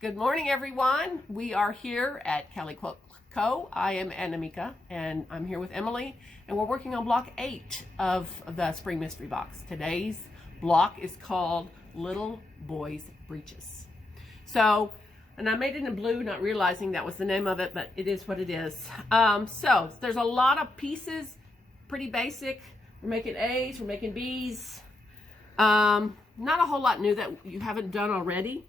Good morning, everyone. We are here at Kelly Quilt Co. I am Annemieke, and I'm here with Emily, and we're working on block 8 of the Spring Mystery Box. Today's block is called Little Boys Breeches. So, and I made it in blue, not realizing that was the name of it, but it is what it is. So, there's a lot of pieces, pretty basic. We're making A's, we're making B's. Not a whole lot new that you haven't done already.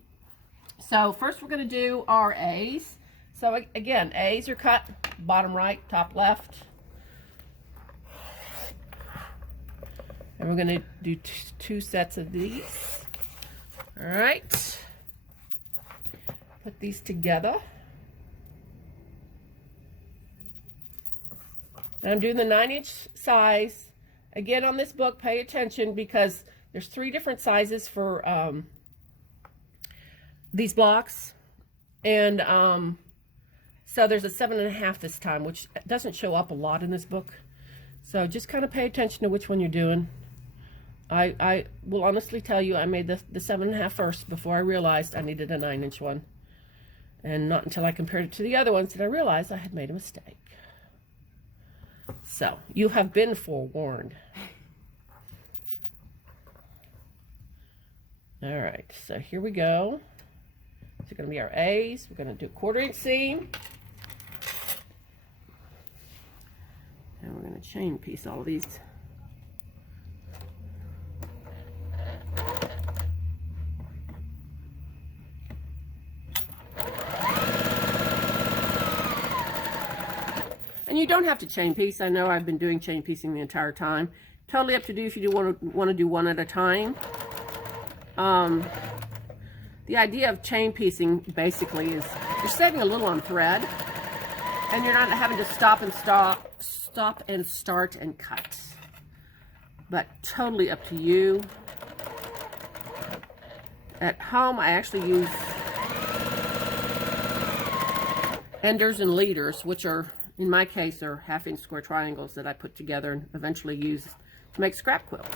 So first we're going to do our A's. So again, A's are cut bottom right, top left. And we're going to do two sets of these. All right. Put these together. And I'm doing the 9-inch size. Again, on this book, pay attention because there's 3 different sizes for these blocks, and so there's a 7.5 this time, which doesn't show up a lot in this book, so just kind of pay attention to which one you're doing. I will honestly tell you I made the 7.5 first before I realized I needed a 9-inch one, and not until I compared it to the other ones did I realize I had made a mistake. So you have been forewarned. All right, so here we go. These are going to be our A's. We're going to do a 1/4-inch seam. And we're going to chain piece all of these. And you don't have to chain piece. I know I've been doing chain piecing the entire time. Totally up to you if you want to do one at a time. The idea of chain piecing basically is you're saving a little on thread, and you're not having to stop and start and cut. But totally up to you. At home, I actually use enders and leaders, which are, in my case, are 1/2-inch square triangles that I put together and eventually use to make scrap quilts.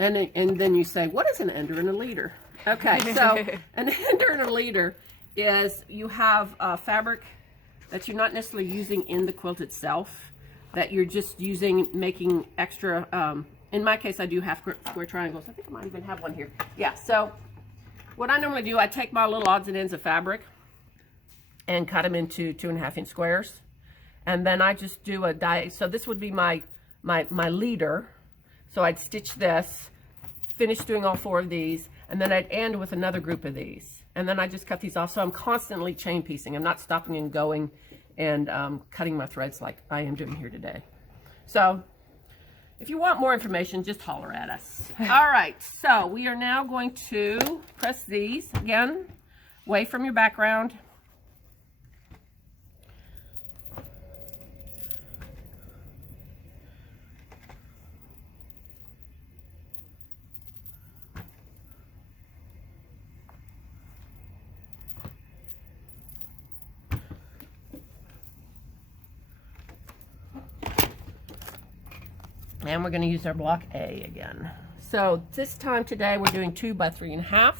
And then you say, what is an ender and a leader? Okay, so an ender and a leader is you have fabric that you're not necessarily using in the quilt itself, that you're just using, making extra, in my case I do 1/2 square triangles. I think I might even have one here. Yeah, so what I normally do, I take my little odds and ends of fabric and cut them into 2.5-inch squares. And then I just do a so this would be my leader. So I'd stitch this, finish doing all 4 of these, and then I'd end with another group of these. And then I just cut these off. So I'm constantly chain piecing. I'm not stopping and going and cutting my threads like I am doing here today. So if you want more information, just holler at us. All right, so we are now going to press these, again, away from your background. And we're going to use our block A again. So this time today we're doing 2 by 3.5.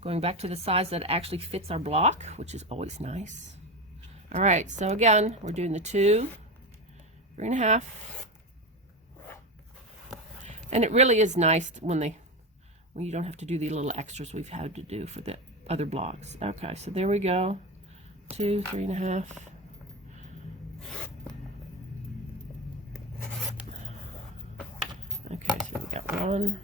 Going back to the size that actually fits our block, which is always nice. All right, so again, we're doing the 2, 3.5. And it really is nice when you don't have to do the little extras we've had to do for the other blocks. Okay, so there we go. 2, 3.5. Okay, so we got 1.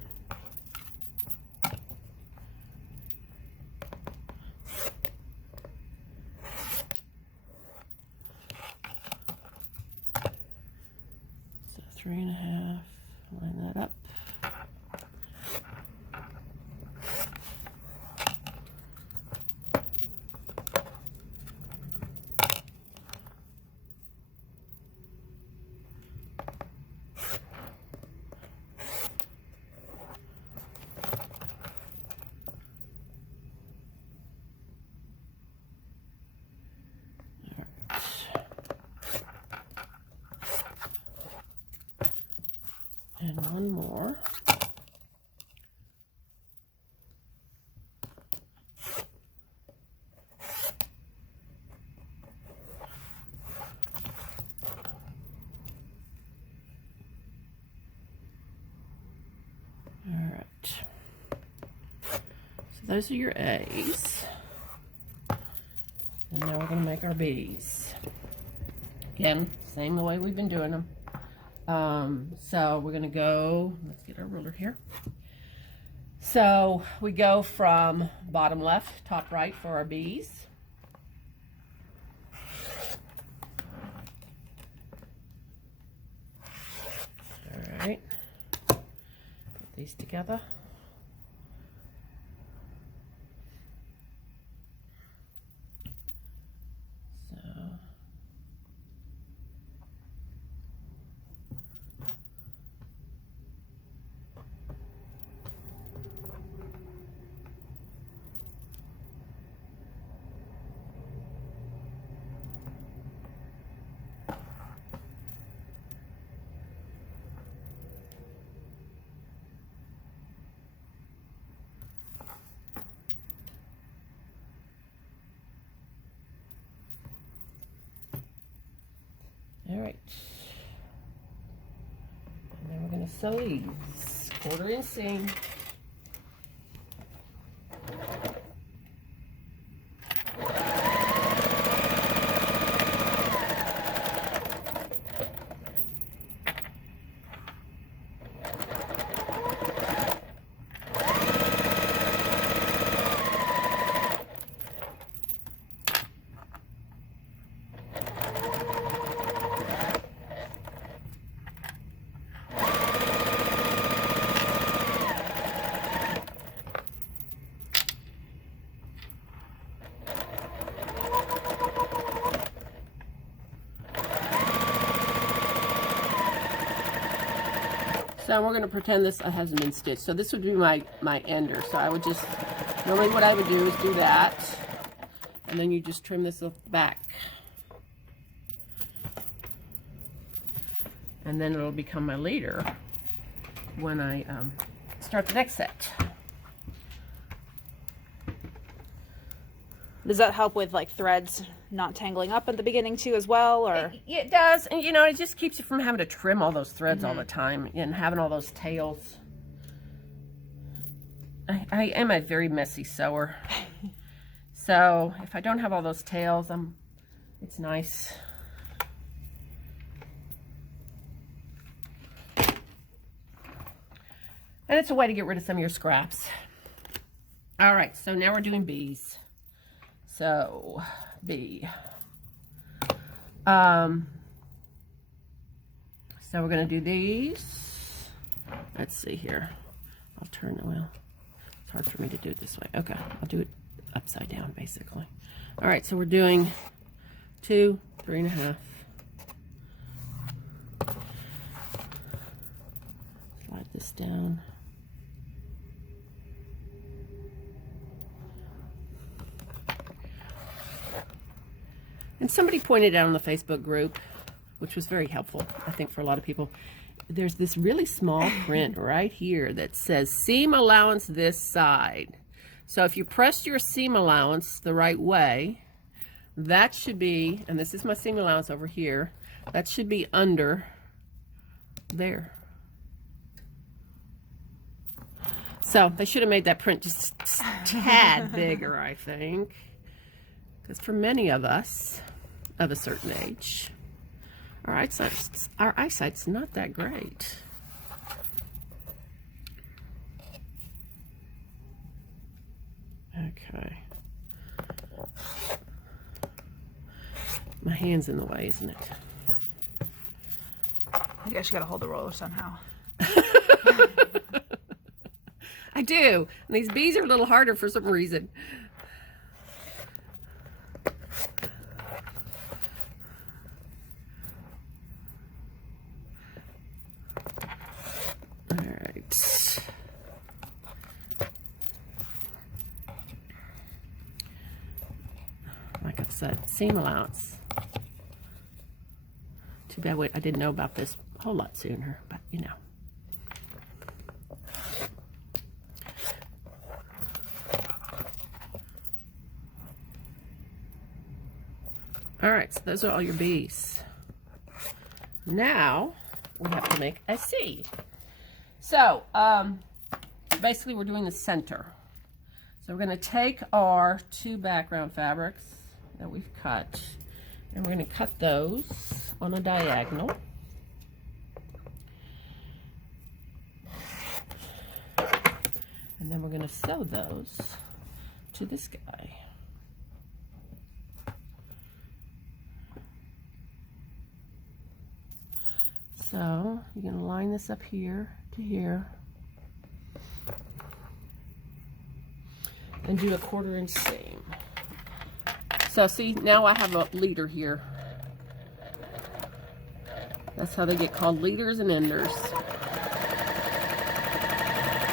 So 3.5, line that up. And one more. All right. So those are your A's. And now we're going to make our B's. Again, same the way we've been doing them. So we're going to go, let's get our ruler here. So we go from bottom left, top right for our B's. All right. Put these together. All right, and then we're going to sew these, quarter inch seam. So we're going to pretend this hasn't been stitched. So this would be my ender. So I would just, normally what I would do is do that. And then you just trim this back. And then it'll become my leader when I start the next set. Does that help with like threads not tangling up at the beginning too as well, or? It does, and you know, it just keeps you from having to trim all those threads all the time and having all those tails. I am a very messy sewer. So if I don't have all those tails, it's nice. And it's a way to get rid of some of your scraps. All right, so now we're doing B's. So, B. So we're going to do these. Let's see here. I'll turn the wheel. It's hard for me to do it this way. Okay, I'll do it upside down, basically. All right, so we're doing 2, 3.5. Slide this down. And somebody pointed out on the Facebook group, which was very helpful, I think, for a lot of people, there's this really small print right here that says seam allowance this side. So if you press your seam allowance the right way, that should be, and this is my seam allowance over here, that should be under there. So they should have made that print just a tad bigger, I think. Because for many of us of a certain age, our eyesight's not that great. Okay. My hand's in the way, isn't it? I guess you gotta hold the roller somehow. I do. And these bees are a little harder for some reason. Like I said, seam allowance. Too bad I didn't know about this a whole lot sooner, but you know. All right, so those are all your B's. Now we have to make a C. So basically we're doing the center. So we're going to take our 2 background fabrics that we've cut, and we're going to cut those on a diagonal. And then we're going to sew those to this guy. So you're going to line this up here to here and do a 1/4 inch seam. So see, now I have a leader here. That's how they get called, leaders and enders.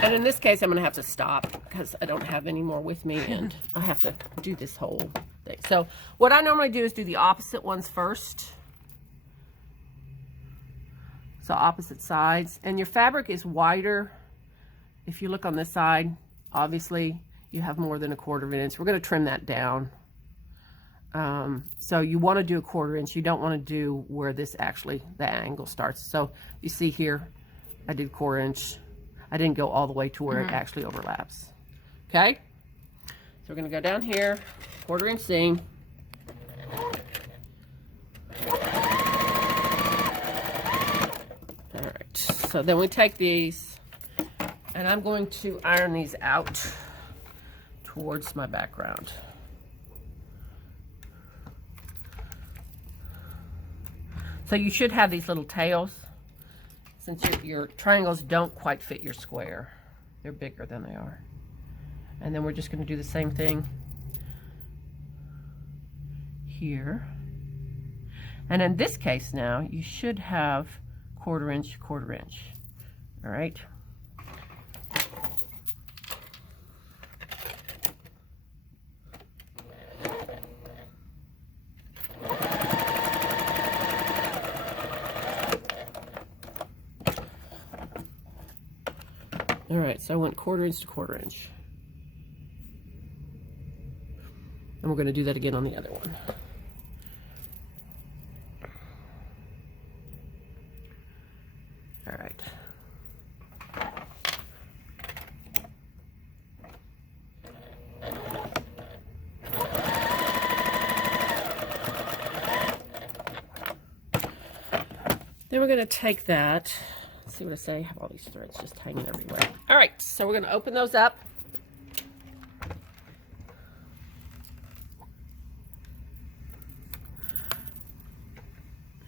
And in this case, I'm going to have to stop because I don't have any more with me, and I have to do this whole thing. So what I normally do is do the opposite ones first. So opposite sides. And your fabric is wider. If you look on this side, obviously you have more than a 1/4 inch. We're going to trim that down. So you want to do a 1/4 inch. You don't want to do where this actually, the angle starts. So you see here, I did 1/4 inch. I didn't go all the way to where it actually overlaps. Okay? So we're going to go down here, 1/4 inch seam. All right. So then we take these, and I'm going to iron these out towards my background. So you should have these little tails, since your triangles don't quite fit your square. They're bigger than they are. And then we're just going to do the same thing here. And in this case now, you should have 1/4 inch, 1/4 inch. All right. All right, so I went 1/4 inch to 1/4 inch. And we're going to do that again on the other one. All right. Then we're going to take that. Let's see what I say. I have all these threads just hanging everywhere. All right, so we're going to open those up.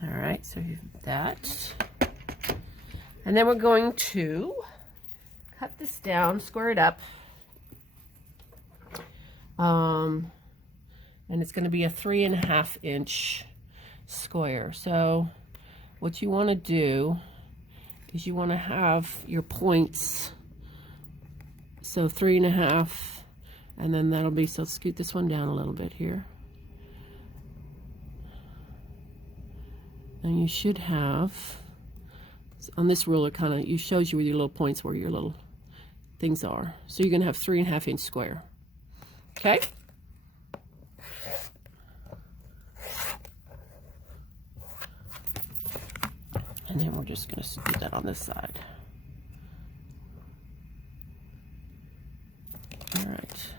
All right, so you have that. And then we're going to cut this down, square it up. And it's going to be a 3.5 inch square. So what you want to do is you want to have your points, so 3.5, and then that'll be, so scoot this one down a little bit here. And you should have, on this ruler kind of, it shows you with your little points where your little things are. So you're going to have 3.5 inch square. Okay? And then we're just going to do that on this side. All right.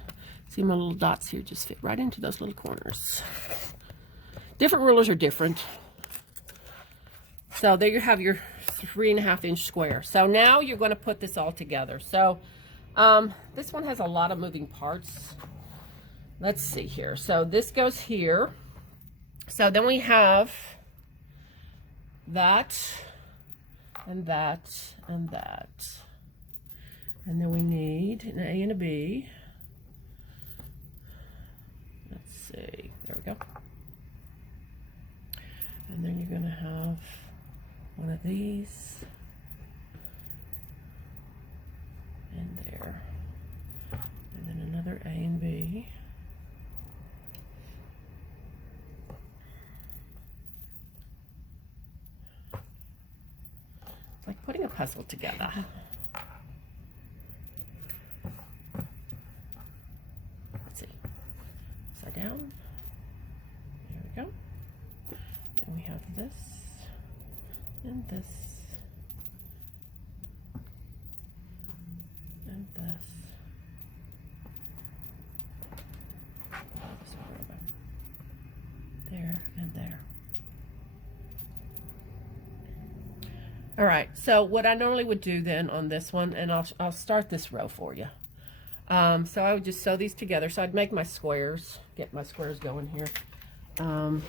See, my little dots here just fit right into those little corners. Different rulers are different. So there you have your 3.5 inch square. So now you're going to put this all together. So this one has a lot of moving parts. Let's see here. So this goes here. So then we have that and that and that. And then we need an A and a B. Let's see. There we go. And then you're going to have one of these and there. And then another A and B. It's like putting a puzzle together. Let's see. Upside down. There we go. this. And this. There and there. All right, so what I normally would do then on this one, and I'll start this row for you. So I would just sew these together. So I'd make my squares, get my squares going here. Do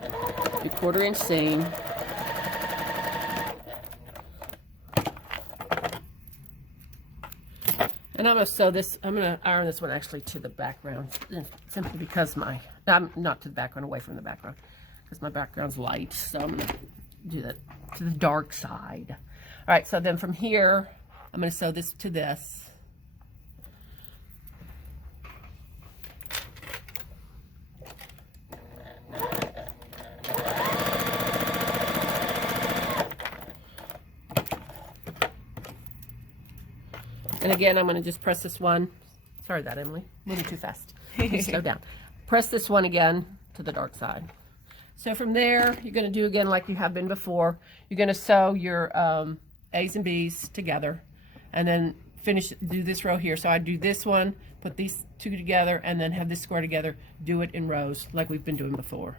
1/4 inch seam. And I'm going to sew this, I'm going to iron this one actually to the background, simply because not to the background, away from the background, because my background's light, so I'm going to do that to the dark side. All right, so then from here, I'm going to sew this to this. And again, I'm going to just press this one. Sorry that, Emily. Moving too fast. Slow down. Press this one again to the dark side. So from there, you're going to do again like you have been before. You're going to sew your A's and B's together, and then do this row here. So I do this one, put these two together, and then have this square together. Do it in rows like we've been doing before.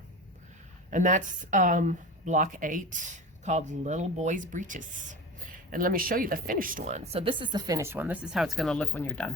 And that's block 8, called Little Boys Breeches. And let me show you the finished one. So this is the finished one. This is how it's going to look when you're done.